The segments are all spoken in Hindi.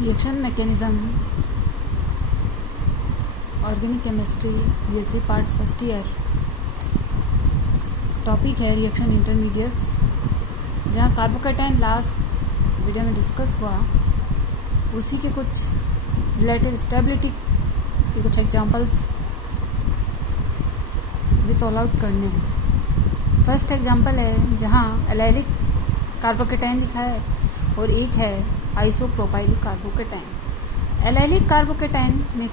Reaction mechanism organic chemistry BSc part first year. Topic है रिएक्शन इंटरमीडिएट्स, जहाँ कार्बोकैटायन लास्ट वीडियो में डिस्कस हुआ, उसी के कुछ रिलेटिव स्टेबिलिटी के कुछ एग्जांपल्स भी सॉल्व आउट करने हैं। फर्स्ट एग्जांपल है जहाँ एलाइलिक कार्बोकैटायन लिखा है और एक है आइसोप्रोपाइल कार्बोकैटायन। एलाइलिक कार्बोकैटायन में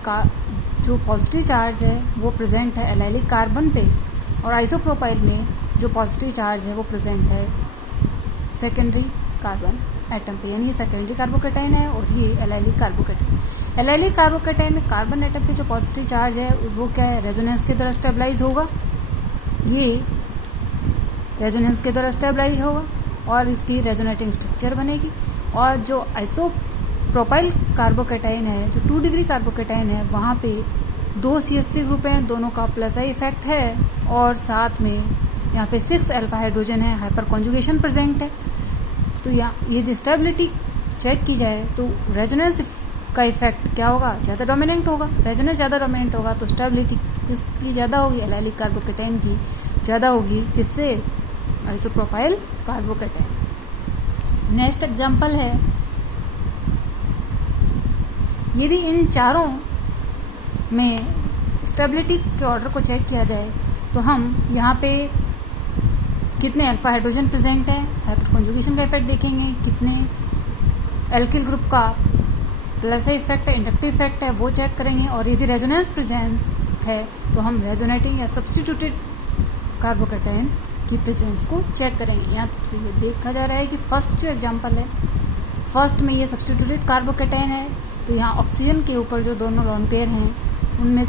जो पॉजिटिव चार्ज है वो प्रेजेंट है एलाइलिक कार्बन पे, और आइसोप्रोपाइल में जो पॉजिटिव चार्ज है वो प्रेजेंट है सेकेंडरी कार्बन एटम पे, यानी ये सेकेंडरी कार्बोकैटायन है और ये एलाइलिक कार्बोकैटायन। एलाइलिक कार्बोकैटायन में कार्बन एटम पे जो पॉजिटिव चार्ज है वो क्या है, रेजोनेंस की तरह स्टेबलाइज होगा। ये रेजोनेंस की तरह स्टेबलाइज होगा और इसकी रेजोनेटिंग स्ट्रक्चर बनेगी। और जो आइसोप्रोपाइल कार्बोकैटायन है, जो 2 डिग्री कार्बोकैटायन है, वहाँ पे 2 CH3 ग्रुप हैं, दोनों का प्लस आई इफेक्ट है और साथ में यहाँ पे 6 अल्फा हाइड्रोजन है, हाइपर कॉन्जुगेशन प्रेजेंट है। तो यदि स्टेबिलिटी चेक की जाए तो रेजोनेंस का इफेक्ट क्या होगा, ज़्यादा डोमिनेंट होगा। रेजोनेंस ज़्यादा डोमिनेंट होगा तो स्टेबिलिटी किसकी ज़्यादा होगी, एलाइलिक कार्बोकैटायन की ज़्यादा होगी। किससे, आइसोप्रोपाइल कार्बोकैटायन। नेक्स्ट एग्जांपल है, यदि इन चारों में स्टेबिलिटी के ऑर्डर को चेक किया जाए तो हम यहाँ पे कितने अल्फा हाइड्रोजन प्रेजेंट है, हाइपर कॉन्जुगेशन का इफेक्ट देखेंगे, कितने एल्किल ग्रुप का प्लस इफेक्ट है, इंडक्टिव इफेक्ट है, वो चेक करेंगे। और यदि रेजोनेंस प्रेजेंट है तो हम रेजोनेटिंग या सब्स्टिट्यूटेड कार्बोकैटायन की प्रेजेंस को चेक करेंगे। यहाँ तो ये देखा जा रहा है कि फर्स्ट जो एग्जांपल है, फर्स्ट में ये सब्स्टिट्यूटेड कार्बोकैटायन है, तो यहाँ ऑक्सीजन के ऊपर जो दोनों लोन पेयर हैं उनमें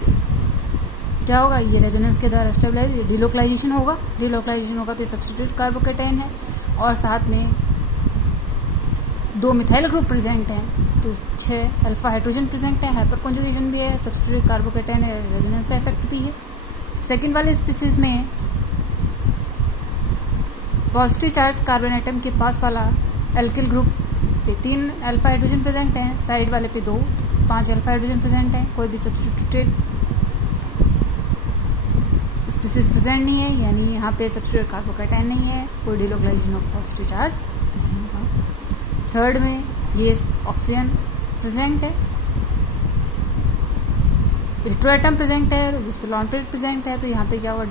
क्या होगा, ये रेजोनेंस के द्वारा स्टेबलाइज डिलोकलाइजेशन होगा। डिलोकलाइजेशन होगा तो ये सब्स्टिट्यूटेड कार्बोकैटायन है और साथ में 2 मिथाइल ग्रुप प्रेजेंट हैं, तो 6 अल्फा हाइड्रोजन प्रेजेंट है, हाइपर कॉन्जुगेशन भी है, सब्स्टिट्यूटेड कार्बोकैटायन है, रेजोनेंस का इफेक्ट भी है। सेकेंड वाले स्पीसीज में पॉजिटिव चार्ज कार्बन एटम के पास वाला एल्किल ग्रुप पे 3 अल्फा हाइड्रोजन प्रेजेंट हैं, साइड वाले पे 5 अल्फा हाइड्रोजन प्रेजेंट हैं। कोई भी सब्स्टिट्यूटेड स्पीसीज प्रेजेंट नहीं है, यानी यहाँ पे सब्स्टिट्यूटेड कार्बोकैटायन नहीं है, कोई डिलोकलाइजेशन ऑफ पॉजिटिव चार्ज नहीं होगा। थर्ड में ये ऑक्सीजन प्रेजेंट है, हेटेरो एटम प्रेजेंट है जिस पे लॉन पेयर प्रेजेंट है, तो यहाँ पे क्या होगा,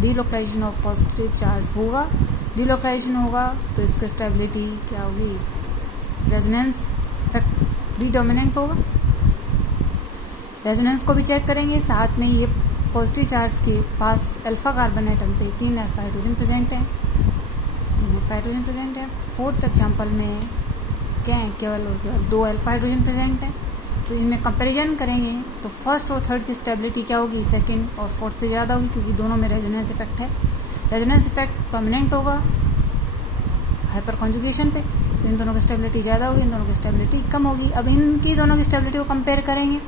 डिलोकलाइजेशन ऑफ पॉजिटिव चार्ज होगा। डिलोकलाइजेशन होगा तो इसका स्टेबिलिटी क्या होगी, रेजोनेंस इफेक्ट डोमिनेंट होगा। रेजोनेंस को भी चेक करेंगे। साथ में ये पॉजिटिव चार्ज के पास अल्फा कार्बन एटम पे 3 अल्फा हाइड्रोजन प्रेजेंट है, 3 अल्फा हाइड्रोजन प्रेजेंट है। फोर्थ एग्जांपल में क्या है, केवल 2 अल्फा हाइड्रोजन प्रेजेंट है। तो इनमें कंपैरिजन करेंगे तो फर्स्ट और थर्ड की स्टेबिलिटी क्या होगी, सेकंड और फोर्थ से ज़्यादा होगी, क्योंकि दोनों में रेजोनेंस इफेक्ट है। रेजोनेंस इफेक्ट परमानेंट होगा हाइपर कॉन्जुगेशन पे, इन दोनों की स्टेबिलिटी ज़्यादा होगी, इन दोनों की स्टेबिलिटी कम होगी। अब इनकी दोनों की स्टेबिलिटी को कंपेयर करेंगे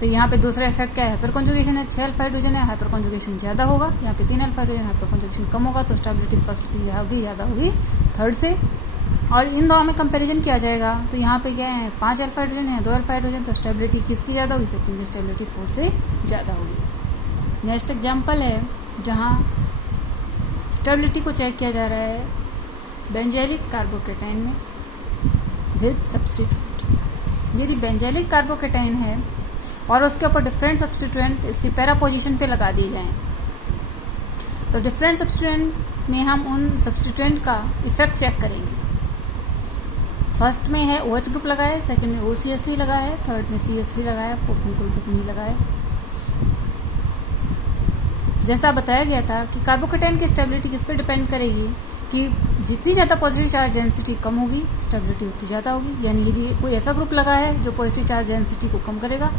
तो यहाँ पे दूसरा इफेक्ट क्या है, हाइपर कॉन्जुगेशन है, 6 अल्फा हाइड्रोजन है, हाइपर कॉन्जुगेशन ज़्यादा होगा। यहाँ पे 3 अल्फा हाइड्रोजन, हाइपर कॉन्जुगेशन कम होगा, तो स्टेबिलिटी फर्स्ट की ज़्यादा होगी थर्ड से। और इन दोनों में कंपैरिजन किया जाएगा तो यहाँ पे क्या है, 5 अल्फा हाइड्रोजन है, 2 अल्फा हाइड्रोजन, तो स्टेबिलिटी किसकी ज़्यादा होगी, सेकंड की स्टेबिलिटी 4 से ज़्यादा होगी। नेक्स्ट एग्जाम्पल है जहाँ स्टेबिलिटी को चेक किया जा रहा है बेंजोइलिक कार्बोकैटायन में विद सब्स्टिट्यूट। यदि बेंजोइलिक कार्बोकैटायन है और उसके ऊपर डिफरेंट सब्स्टिट्यूएंट इसकी पैरा पोजीशन पे लगा दिए जाएं, तो डिफरेंट सब्स्टिट्यूएंट में हम उन सब्स्टिट्यूएंट का इफेक्ट चेक करेंगे। फर्स्ट में है OH ग्रुप लगा है, सेकंड में OCH3 लगा है, थर्ड में CH3 लगा है, फोर्थ में कोई ग्रुप नहीं लगा है। जैसा बताया गया था कि कार्बोकैटायन की स्टेबिलिटी किस पे डिपेंड करेगी, कि जितनी ज़्यादा पॉजिटिव चार्ज डेंसिटी कम होगी स्टेबिलिटी उतनी ज़्यादा होगी। यानी यदि कोई ऐसा ग्रुप लगा है जो पॉजिटिव चार्ज डेंसिटी को कम करेगा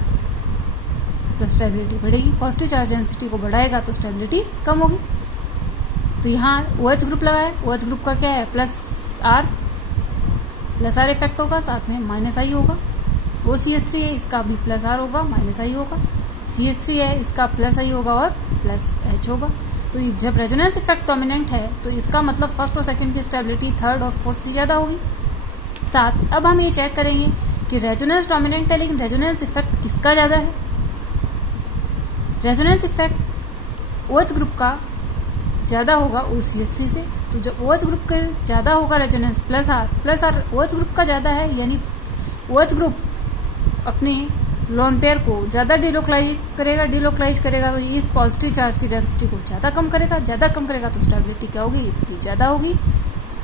तो स्टेबिलिटी बढ़ेगी, पॉजिटिव चार्ज डेंसिटी को बढ़ाएगा तो स्टेबिलिटी कम होगी। तो यहाँ OH ग्रुप लगा है, OH ग्रुप का क्या है, प्लस आर इफेक्ट होगा, साथ में माइनस आई होगा। OCH3 है, इसका भी प्लस आर होगा, माइनस आई होगा। CH3 है, इसका प्लस आई होगा और प्लस एच होगा। तो जब रेजोनेंस इफेक्ट डोमिनेंट है तो इसका मतलब फर्स्ट और सेकंड की स्टेबिलिटी थर्ड और फोर्थ से ज़्यादा होगी। साथ अब हम ये चेक करेंगे कि रेजोनेंस डोमिनेंट है, लेकिन रेजोनेंस इफेक्ट किसका ज़्यादा है? रेजोनेंस इफेक्ट OH ग्रुप का ज़्यादा होगा OCH3 से। तो जब OH ग्रुप के ज़्यादा होगा resonance plus R OH group का ज़्यादा है, यानी OH ग्रुप अपने लोन पेयर को ज़्यादा डिलोकलाइज करेगा तो इस पॉजिटिव चार्ज की डेंसिटी को ज़्यादा कम करेगा तो स्टेबिलिटी क्या होगी? इसकी ज़्यादा होगी,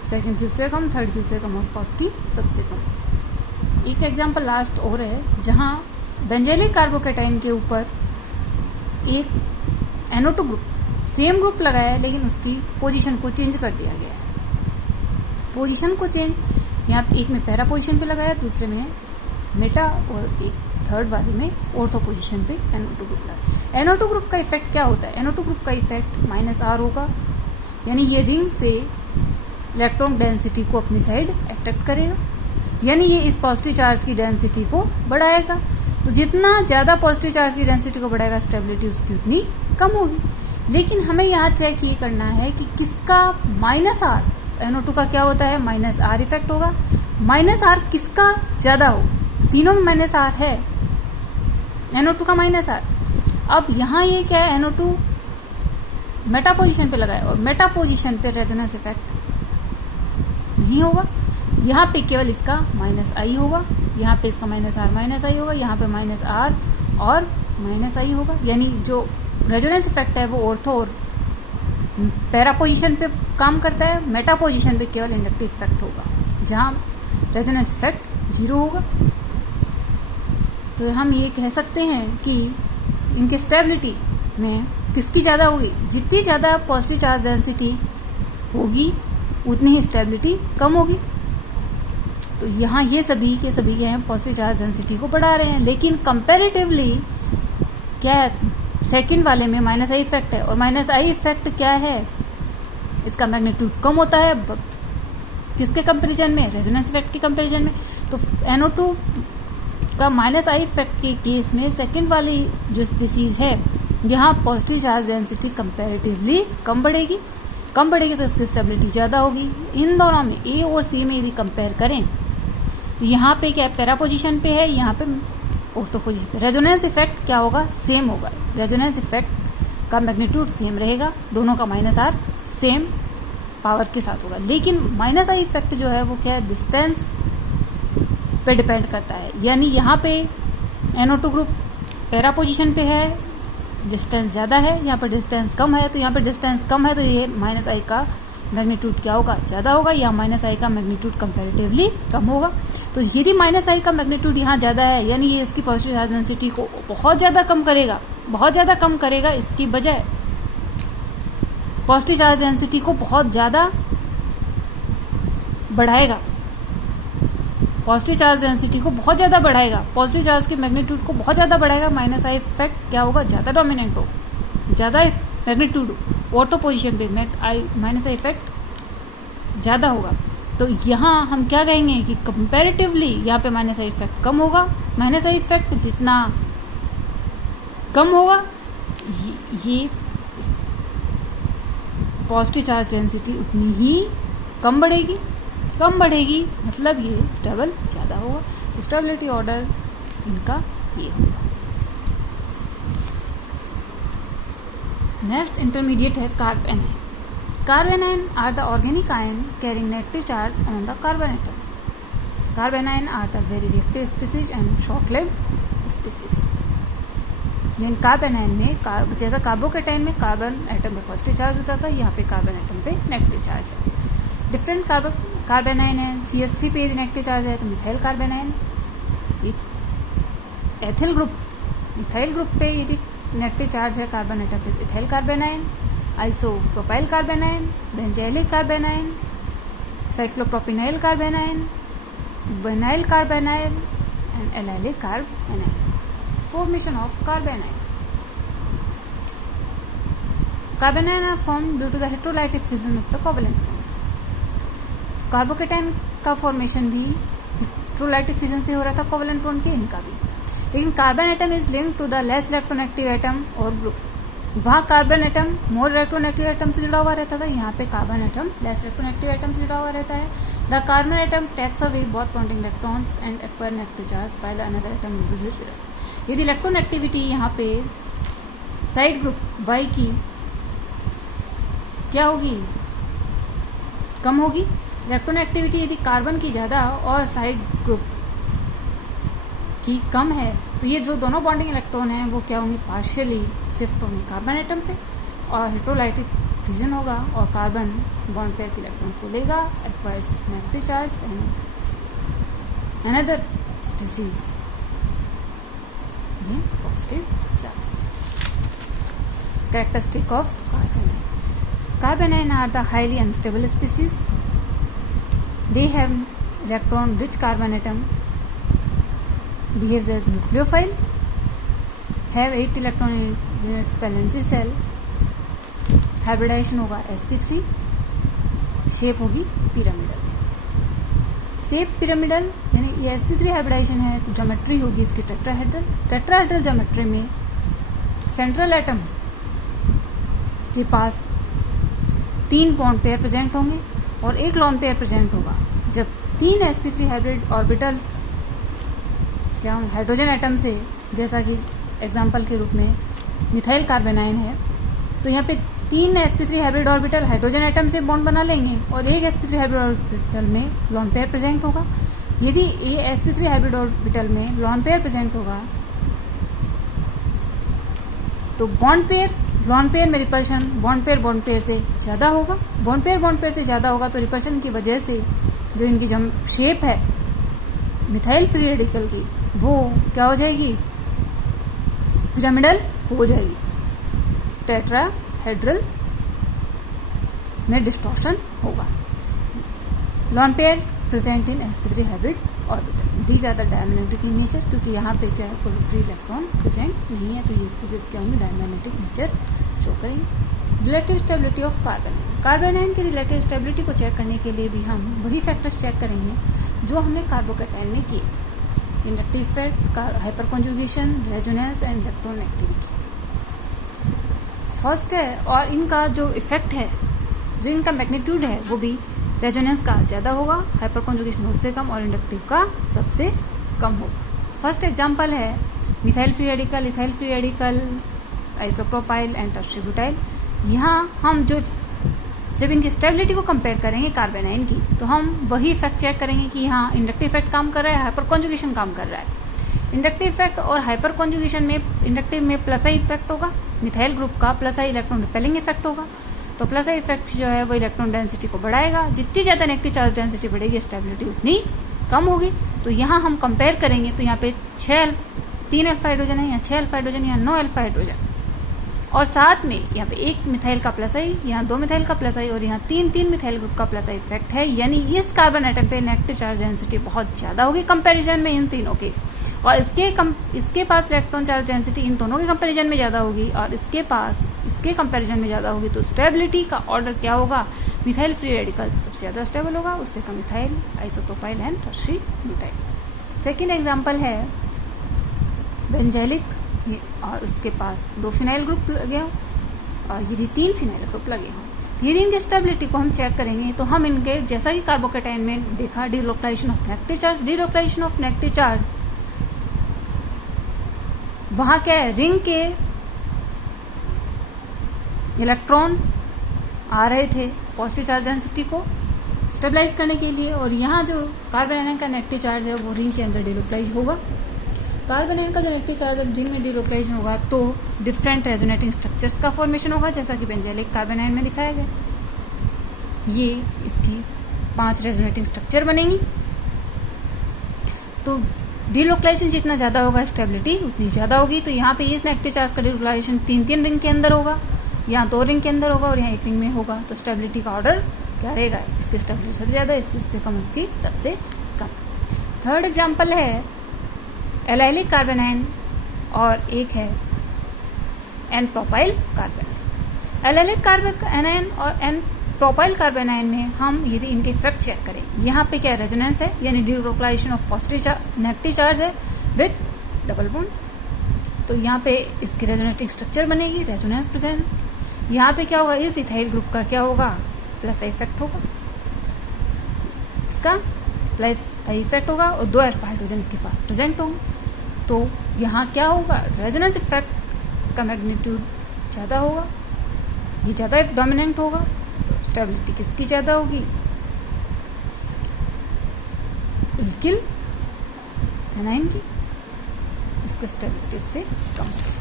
सेकंड की उससे कम, थर्ड की उससे कम और फोर्थ की सबसे कम। एक एग्जांपल लास्ट और है जहाँ बेंजेलिक कार्बोकेटाइन के ऊपर एक NO2 ग्रुप सेम ग्रुप लगाया है, लेकिन उसकी पोजीशन को चेंज कर दिया गया है। पोजीशन को चेंज, यहाँ एक में पैरा पोजीशन पे लगाया, दूसरे में मेटा और एक थर्ड वाले में ऑर्थो पोजीशन पे NO2 ग्रुप लगाया। NO2 ग्रुप का इफेक्ट क्या होता है? NO2 ग्रुप का इफेक्ट -R होगा, यानी ये रिंग से इलेक्ट्रॉन डेंसिटी को अपनी साइड अट्रैक्ट करेगा, यानी ये इस पॉजिटिव चार्ज की डेंसिटी को बढ़ाएगा। तो जितना ज़्यादा पॉजिटिव चार्ज की डेंसिटी को बढ़ाएगा, स्टेबिलिटी उसकी उतनी कम होगी। लेकिन हमें यहाँ चेक ये करना है कि किसका -R, NO2 का क्या होता है? -R इफेक्ट होगा। -R किसका ज़्यादा होगा? तीनों में -R है, NO2 का -R। अब यहाँ ये क्या है? NO2 मेटा पोजीशन पे लगाया और मेटा पोजीशन पे रेजोनेंस इफेक्ट नहीं होगा। यहाँ पे केवल इसका -I होगा, यहाँ पे इसका -R-I होगा, यहाँ पे -R और -I होगा, यानी जो रेजोनेंस इफेक्ट है वो ऑर्थो और पैरा पोजीशन पे काम करता है, मेटा पोजीशन पे केवल इंडक्टिव इफेक्ट होगा, जहाँ रेजोनेंस इफेक्ट 0 होगा। तो हम ये कह सकते हैं कि इनके स्टेबिलिटी में किसकी ज़्यादा होगी? जितनी ज़्यादा पॉजिटिव चार्ज डेंसिटी होगी उतनी ही स्टेबिलिटी कम होगी। तो यहाँ ये सभी के सभी क्या हैं? पॉजिटिव चार्ज डेंसिटी को बढ़ा रहे हैं, लेकिन कंपैरेटिवली क्या है? सेकंड वाले में -I इफेक्ट है, और -I इफेक्ट क्या है? इसका मैग्नीट्यूड कम होता है किसके कंपैरिजन में? रेजोनेंस इफेक्ट के कंपैरिजन में। तो NO2 का -I इफेक्ट के केस में सेकंड वाली जो स्पीसीज है, यहाँ पॉजिटिव चार्ज डेंसिटी कंपैरेटिवली कम बढ़ेगी तो इसकी स्टेबिलिटी ज़्यादा होगी। इन दोनों में A और C में यदि कंपेयर करें तो यहाँ पे क्या पैरा पोजीशन पे है, यहाँ पे ऑर्थो पोजीशन पे। रेजोनेंस इफेक्ट क्या होगा? सेम होगा। रेजोनेंस इफेक्ट का मैग्नीट्यूड सेम रहेगा, दोनों का -R सेम पावर के साथ होगा। लेकिन -I इफेक्ट जो है वो क्या है? डिस्टेंस पे डिपेंड करता है, यानी यहाँ पे NO2 ग्रुप पैरा पोजीशन पे है, डिस्टेंस ज़्यादा है, यहाँ पर डिस्टेंस कम है। तो यहाँ पर डिस्टेंस कम है तो ये -I का मैग्नीट्यूड क्या होगा? ज़्यादा होगा, या -I का मैग्नीट्यूड कंपैरेटिवली कम होगा। तो यदि -I का मैग्नीट्यूड यहाँ ज़्यादा है, यानी ये इसकी पॉजिटिव चार्ज डेंसिटी को बहुत ज़्यादा कम करेगा, इसकी बजाय पॉजिटिव चार्ज डेंसिटी को बहुत ज़्यादा बढ़ाएगा। पॉजिटिव चार्ज डेंसिटी को बहुत ज़्यादा बढ़ाएगा, पॉजिटिव चार्ज के मैग्नीट्यूड को बहुत ज़्यादा बढ़ाएगा। -I इफेक्ट क्या होगा? ज़्यादा डोमिनेंट हो, ज़्यादा मैग्नीट्यूड ऑर्थो पोजीशन पे -I इफेक्ट ज़्यादा होगा। तो यहाँ हम क्या कहेंगे कि कंपैरेटिवली यहाँ पे -I इफेक्ट कम होगा। -I इफेक्ट जितना कम होगा, ये पॉजिटिव चार्ज डेंसिटी उतनी ही कम बढ़ेगी, मतलब ये स्टेबल ज़्यादा होगा। तो स्टेबिलिटी ऑर्डर इनका ये होगा। नेक्स्ट इंटरमीडिएट है carb A9. Carb anion are the organic ion carrying negative charge on the carbon atom. Carb anion are the very reactive species and short-lived species. लेकिन कार्ब एनायन में जैसा कार्बोकेटाइन में कार्बन एटम पे पॉजिटिव चार्ज होता था, यहाँ पे कार्बन एटम पे नेगेटिव चार्ज है। डिफरेंट कार्ब एनायन है। CH3 पे यदि नेगेटिव चार्ज है तो methyl carbanion, methyl group पे यदि नेगेटिव चार्ज है कार्बन एटम पे ethyl carbanion, isopropyl carbanion, benzylic carbanion, cyclopropenyl carbanion, vinyl carbanion and allylic carbanion. Formation of carb anion. Carb anion are formed due to the heterolytic fission of the covalent bond। Carbocation का फॉर्मेशन भी हेटेरोलाइटिक फिजन से हो रहा था कोवेलेंट बॉन्ड के, इनका भी। लेकिन carbon atom is linked to the less electronegative atom और ग्रुप। वहाँ carbon atom more electronegative atom से जुड़ा हुआ रहता था, यहाँ पे carbon atom less electronegative atom से जुड़ा हुआ रहता है। The carbon atom takes away both bonding electrons and acquire negative charge by the another atom loses it. यदि इलेक्ट्रोनेगेटिविटी यहाँ पे साइड ग्रुप Y की क्या होगी, कम होगी। इलेक्ट्रोनेगेटिविटी यदि कार्बन की ज़्यादा और साइड ग्रुप की कम है तो ये जो दोनों बॉन्डिंग इलेक्ट्रॉन हैं वो क्या होंगे, पार्शियली शिफ्ट होंगे कार्बन एटम पे और हेटेरोलाइटिक फिजन होगा और कार्बन बॉन्ड पेयर के इलेक्ट्रॉन को लेगा, acquires negative charge and another species gain positive charge. Characteristic of carbon. Carbanion are the highly unstable species. They have electron-rich carbon atom, behaves as nucleophile, have 8 electron in its valence shell, hybridization होगा sp3, shape होगी pyramidal। शेप पिरामिडल यानी ये sp3 हाइब्रिडाइजेशन है तो ज्योमेट्री होगी इसकी टेट्राहेड्रल। टेट्राहेड्रल ज्योमेट्री में सेंट्रल एटम के पास 3 बॉन्ड पेयर प्रेजेंट होंगे और 1 लॉन पेयर प्रेजेंट होगा। जब 3 sp3 हाइब्रिड ऑर्बिटल्स क्या होंगे हाइड्रोजन एटम से, जैसा कि एग्जांपल के रूप में मिथाइल कार्बेनाइन है, तो यहाँ पे 3 sp3 hybrid orbital hydrogen atom से बॉन्ड बना लेंगे और 1 sp3 हाइब्रिड ऑर्बिटल में लॉन पेयर प्रेजेंट होगा। यदि ये sp3 हाइब्रिड ऑर्बिटल में लॉन पेयर प्रेजेंट होगा तो बॉन्ड पेयर लॉन पेयर में रिपल्शन बॉन्ड पेयर से ज़्यादा होगा। बॉन्ड पेयर से ज़्यादा होगा तो रिपल्शन की वजह से जो इनकी शेप है मिथाइल फ्री रेडिकल की वो क्या हो जाएगी, पिरामिडल हो जाएगी। टेट्राहेड्रल में डिस्टॉर्शन होगा। Lone pair present in sp3 hybrid orbital. These are the diamagnetic in nature, क्योंकि यहाँ पे क्या है कोई फ्री इलेक्ट्रॉन प्रेजेंट नहीं है तो ये स्पीसीज क्या होंगे, डायमैग्नेटिक नेचर शो करेंगे। Relative stability of carbon. कार्बेनाइन की रिलेटिव स्टेबिलिटी को चेक करने के लिए भी हम वही फैक्टर्स चेक करेंगे जो हमने कार्बोकैटायन में किए, inductive effect, hyper conjugation, resonance and electronegativity. First है और इनका जो इफेक्ट है, जो इनका मैग्नीट्यूड है वो भी रेजोनेंस का ज़्यादा होगा, हाइपर कॉन्जुगेशन उससे कम और इंडक्टिव का सबसे कम होगा। फर्स्ट एग्जांपल है methyl free radical, ethyl free radical, isopropyl and tertiary butyl. यहाँ हम जब इनकी स्टेबिलिटी को कंपेयर करेंगे कार्बेनाइन की तो हम वही इफेक्ट चेक करेंगे कि यहाँ इंडक्टिव इफेक्ट काम कर रहा है, हाइपर कॉन्जुगेशन काम कर रहा है। इंडक्टिव इफेक्ट और हाइपर कॉन्जुगेशन में इंडक्टिव में प्लस आई इफेक्ट होगा, मिथाइल ग्रुप का प्लस आई इलेक्ट्रॉन रिपेलिंग इफेक्ट होगा। तो प्लस आई इफेक्ट जो है वो इलेक्ट्रॉन डेंसिटी को बढ़ाएगा। जितनी ज़्यादा नेगेटिव चार्ज डेंसिटी बढ़ेगी स्टेबिलिटी उतनी कम होगी। तो यहाँ हम कंपेयर करेंगे तो यहाँ पे 3 अल्फा हाइड्रोजन है, यहाँ 6 अल्फा हाइड्रोजन, यहाँ 9 अल्फा हाइड्रोजन और साथ में यहाँ पे 1 मिथाइल का प्लस आई, यहाँ 2 मिथाइल का प्लस आई और यहाँ 3 मिथाइल ग्रुप का प्लस आई इफेक्ट है। यानी इस कार्बन एटम पे नेगेटिव चार्ज डेंसिटी बहुत ज़्यादा होगी कंपेरिजन में इन तीनों के, और इसके पास इलेक्ट्रॉन चार्ज डेंसिटी इन दोनों के कंपेरिजन में ज़्यादा होगी और इसके पास इसके कंपेरिजन में ज़्यादा होगी। तो स्टेबिलिटी का ऑर्डर क्या होगा, मिथाइल फ्री रेडिकल सबसे ज़्यादा स्टेबल होगा, उससे कम methyl, isopropyl and tertiary butyl. Second example है बेंजैलिक और उसके पास 2 फिनाइल ग्रुप लगे हों और यदि 3 फिनाइल ग्रुप लगे हों। यदि इनकी स्टेबिलिटी को हम चेक करेंगे तो हम इनके जैसा कि कार्बोकैटायन में देखा delocalisation of negative charge, delocalisation of negative charge वहां क्या है, रिंग के इलेक्ट्रॉन आ रहे थे पॉजिटिव चार्ज डेंसिटी को स्टेबलाइज करने के लिए और यहाँ जो कार्बन आयन का नेगेटिव चार्ज है वो रिंग के अंदर डिलोकलाइज होगा। कार्बन आयन का जो नेगेटिव चार्ज अब रिंग में डिलोकलाइज होगा तो डिफरेंट रेजोनेटिंग स्ट्रक्चर्स का फॉर्मेशन होगा, जैसा कि बेंजैलिक कार्बन आयन में दिखाया गया। ये इसकी 5 रेजोनेटिंग स्ट्रक्चर बनेंगी। तो डिलोकलाइजेशन जितना ज़्यादा होगा स्टेबिलिटी उतनी ज़्यादा होगी। तो यहाँ पे इस नेगेटिव चार्ज का डिलोकलाइजेशन 3 रिंग के अंदर होगा, यहाँ 2 रिंग के अंदर होगा और यहाँ 1 रिंग में होगा। तो स्टेबिलिटी का ऑर्डर क्या रहेगा, इसकी स्टेबिलिटी सबसे ज़्यादा, इसकी सबसे कम, इसकी सबसे कम। थर्ड एग्जाम्पल है एलाइलिक कार्बन आयन और एक है n propyl carbon ion. Allylic carbon ion और एन प्रोपाइल कार्बन आयन में हम यदि इनके इफेक्ट चेक करें, यहाँ पे क्या रेजोनेंस है यानी delocalisation of positive negative charge है विथ डबल बॉन्ड। तो यहाँ पे इसकी रेजोनेटिंग स्ट्रक्चर बनेगी, रेजोनेंस प्रेजेंट। यहाँ पे क्या होगा, इस इथाइल ग्रुप का क्या होगा, प्लस इफेक्ट होगा। इसका प्लस आई इफेक्ट होगा और 2 अल्फा हाइड्रोजन इसके पास प्रेजेंट होंगे। तो यहाँ क्या होगा, रेजोनेंस इफेक्ट का मैग्नीट्यूड ज़्यादा होगा, ये ज़्यादा डोमिनेंट होगा, तो स्टेबिलिटी किसकी ज़्यादा होगी, एल्किल एनाइन की, इसका स्टेबिलिटी उससे कम होगी।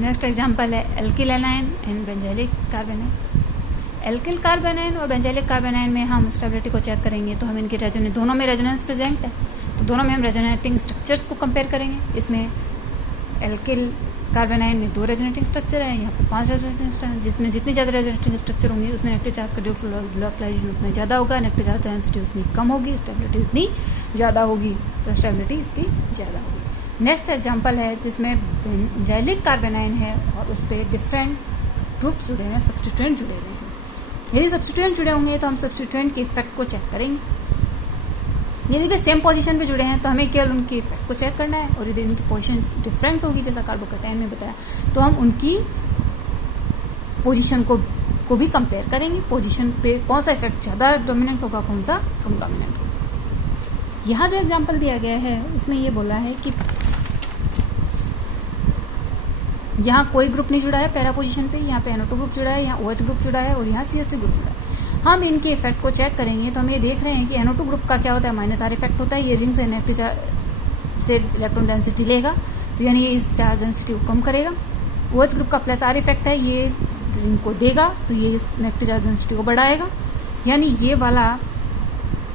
नेक्स्ट एग्जांपल है alkyl anion and benzylic carbanion. Alkyl carbanion और बेंजाइलिक कार्बोनाइन में हम स्टेबिलिटी को चेक करेंगे तो हम इनके दोनों में रेजोनेंस प्रेजेंट है, तो दोनों में हम रेजोनेटिंग स्ट्रक्चर्स को कंपेयर करेंगे। इसमें एल्किल कार्बोनाइन में 2 रेजोनेटिंग स्ट्रक्चर है, यहाँ पे 5 रेजोनेटिंग स्ट्रक्चर, जिसमें जितनी ज़्यादा रेजोनेटिंग स्ट्रक्चर होंगे उसमें नेगेटिव चार्ज का लोकलाइजेशन उतना ज़्यादा होगा, नेगेटिव चार्ज डेंसिटी उतनी कम होगी, स्टेबिलिटी उतनी ज़्यादा होगी, तो स्टेबिलिटी इसकी ज़्यादा होगी। नेक्स्ट एग्जांपल है जिसमें बेंजाइलिक कार्बोनाइन है और उस पर डिफरेंट ग्रुप्स जुड़े हैं, सब्स्टिट्यूएंट जुड़े हुए हैं। यदि सब्स्टिट्यूएंट जुड़े होंगे तो हम सब्स्टिट्यूएंट के इफेक्ट को चेक करेंगे। यदि वे सेम पोजीशन पे जुड़े हैं तो हमें केवल उनके इफेक्ट को चेक करना है, और यदि उनकी पोजीशन डिफरेंट होगी जैसा कार्बोकैटायन में बताया तो हम उनकी पोजीशन को भी कंपेयर करेंगे, पोजीशन पे कौन सा इफेक्ट ज़्यादा डोमिनेंट होगा, कौन सा कम डोमिनेंट होगा। यहाँ जो एग्जाम्पल दिया गया है उसमें ये बोला है कि यहाँ कोई ग्रुप नहीं जुड़ा है पैरा पोजीशन पे, यहाँ पे NO2 ग्रुप जुड़ा है, यहाँ OH ग्रुप जुड़ा है और यहाँ CH3 ग्रुप जुड़ा है। हम इनके इफेक्ट को चेक करेंगे तो हम ये देख रहे हैं कि NO2 ग्रुप का क्या होता है, -R इफेक्ट होता है, ये रिंग से नेगेटिव से इलेक्ट्रॉन डेंसिटी लेगा, तो यानी ये इस चार्ज डेंसिटी को कम करेगा। OH ग्रुप का +R इफेक्ट है, ये रिंग को देगा तो ये नेगेटिव चार्ज डेंसिटी को बढ़ाएगा, यानी ये वाला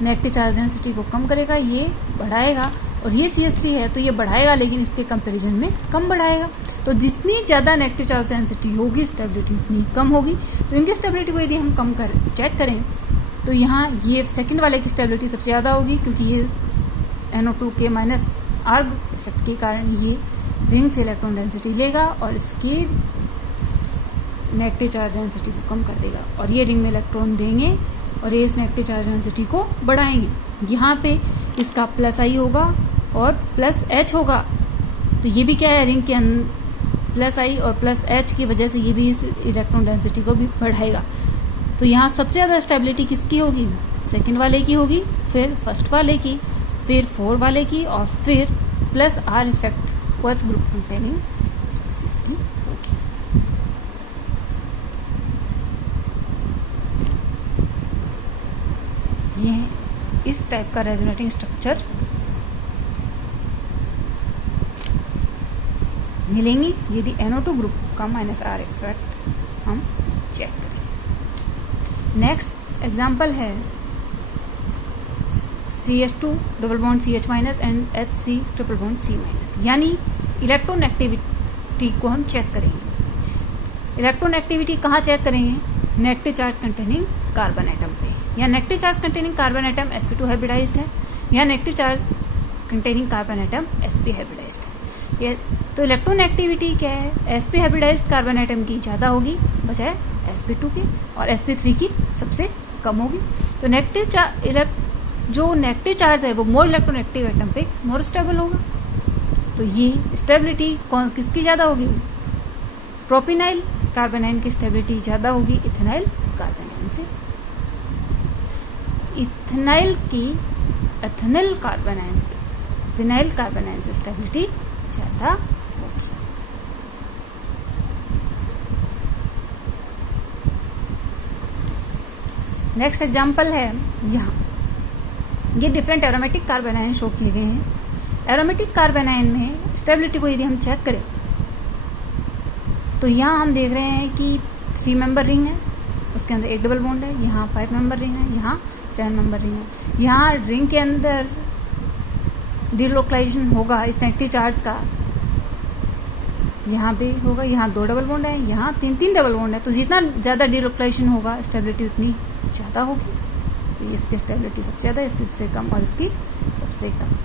नेगेटिव चार्ज डेंसिटी को कम करेगा, ये बढ़ाएगा, और ये CH3 है तो ये बढ़ाएगा लेकिन इसके कंपैरिजन में कम बढ़ाएगा। तो जितनी ज़्यादा नेगेटिव चार्ज डेंसिटी होगी स्टेबिलिटी उतनी कम होगी। तो इनकी स्टेबिलिटी को यदि हम चेक करें तो यहाँ ये सेकंड वाले की स्टेबिलिटी सबसे ज़्यादा होगी, क्योंकि ये NO2 के -R इफेक्ट के कारण ये रिंग से इलेक्ट्रॉन डेंसिटी लेगा और इसकी नेगेटिव चार्ज डेंसिटी को कम कर देगा, और ये रिंग में इलेक्ट्रॉन देंगे और ये इस नेगेटिव चार्ज डेंसिटी को बढ़ाएंगे। यहाँ पे इसका +I होगा और +H होगा, तो ये भी क्या है, रिंग के +I और +H की वजह से ये भी इस इलेक्ट्रॉन डेंसिटी को भी बढ़ाएगा। तो यहाँ सबसे ज़्यादा स्टेबिलिटी किसकी होगी, सेकंड वाले की होगी, फिर फर्स्ट वाले की, फिर 4 वाले की, और फिर +R effect OH group containing species की होगी। ये है इस टाइप का रेजोनेटिंग स्ट्रक्चर मिलेंगी यदि NO2 ग्रुप का -R इफेक्ट हम चेक करें। नेक्स्ट एग्जांपल है CH2 double bond CH- and HC triple bond C-, यानी इलेक्ट्रॉन एक्टिविटी को हम चेक करेंगे। इलेक्ट्रॉन एक्टिविटी कहाँ चेक करेंगे, negative charge containing carbon atom पे, या negative charge containing carbon atom sp2 hybridised है, या negative charge containing carbon atom sp hybridised है। ये तो इलेक्ट्रॉन एक्टिविटी क्या है, sp हाइब्रिडाइज्ड कार्बन एटम की ज़्यादा होगी बजाय sp2 की, और sp3 की सबसे कम होगी। तो जो नेगेटिव चार्ज है वो मोर इलेक्ट्रॉन एक्टिव एटम पे मोर स्टेबल होगा। तो ये स्टेबिलिटी किसकी ज़्यादा होगी, प्रोपिनाइल कार्बोनाइन की स्टेबिलिटी ज़्यादा होगी इथेनाइल कार्बोनाइन से। इथेनाइल की एथेनिल कार्बोनाइन से, फिनाइल कार्बोनाइन से स्टेबिलिटी ज़्यादा होगी। नेक्स्ट एग्जाम्पल है यहाँ, ये डिफरेंट एरोमेटिक कार्बोनाइन शो किए गए हैं। एरोमेटिक कार्बोनाइन में स्टेबिलिटी को यदि हम चेक करें तो यहाँ हम देख रहे हैं कि 3 मेंबर रिंग है, उसके अंदर एक डबल बॉन्ड है, यहाँ 5 मेंबर रिंग है, यहाँ 7 मेंबर रिंग है। यहाँ रिंग के अंदर डिलोकलाइजेशन होगा इस नेगेटिव चार्ज का, यहाँ भी होगा, यहाँ 2 डबल बॉन्ड है, यहाँ 3 डबल बॉन्ड है। तो जितना ज़्यादा डिलोकलाइजेशन होगा स्टेबिलिटी उतनी ज़्यादा होगी। तो इसकी स्टेबिलिटी सबसे ज़्यादा, इसकी सबसे कम और इसकी सबसे कम।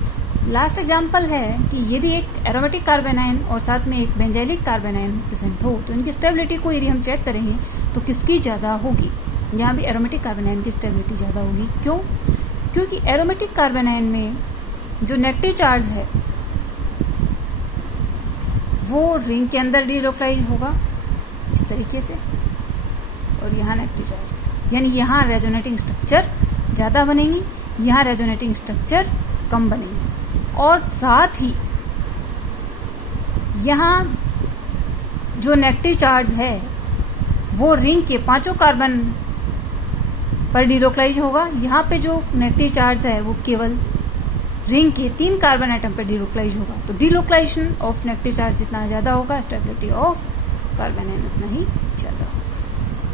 लास्ट एग्जांपल है कि यदि एक एरोमेटिक कार्बोनाइन और साथ में एक बेंजाइलिक कार्बोनाइन प्रेजेंट हो तो इनकी स्टेबिलिटी को यदि हम चेक करेंगे तो किसकी ज़्यादा होगी। यहाँ भी एरोमेटिक कार्बोनाइन की स्टेबिलिटी ज़्यादा होगी। क्यों? क्योंकि एरोमेटिक कार्बोनाइन में जो नेगेटिव चार्ज है वो रिंग के अंदर डिलोकलाइज होगा इस तरीके से, और यहाँ नेगेटिव चार्ज यानी यहाँ रेजोनेटिंग स्ट्रक्चर ज़्यादा बनेंगी, यहाँ रेजोनेटिंग स्ट्रक्चर कम बनेंगी। और साथ ही यहाँ जो नेगेटिव चार्ज है वो रिंग के 5 कार्बन पर डिलोकलाइज होगा। यहाँ पे जो नेगेटिव चार्ज है वो केवल रिंग के 3 कार्बन एटम पर डिलोकलाइज होगा। तो डिलोकलाइजेशन ऑफ नेगेटिव चार्ज जितना ज़्यादा होगा, स्टेबिलिटी ऑफ कार्बन एटम उतना ही ज़्यादा होगा।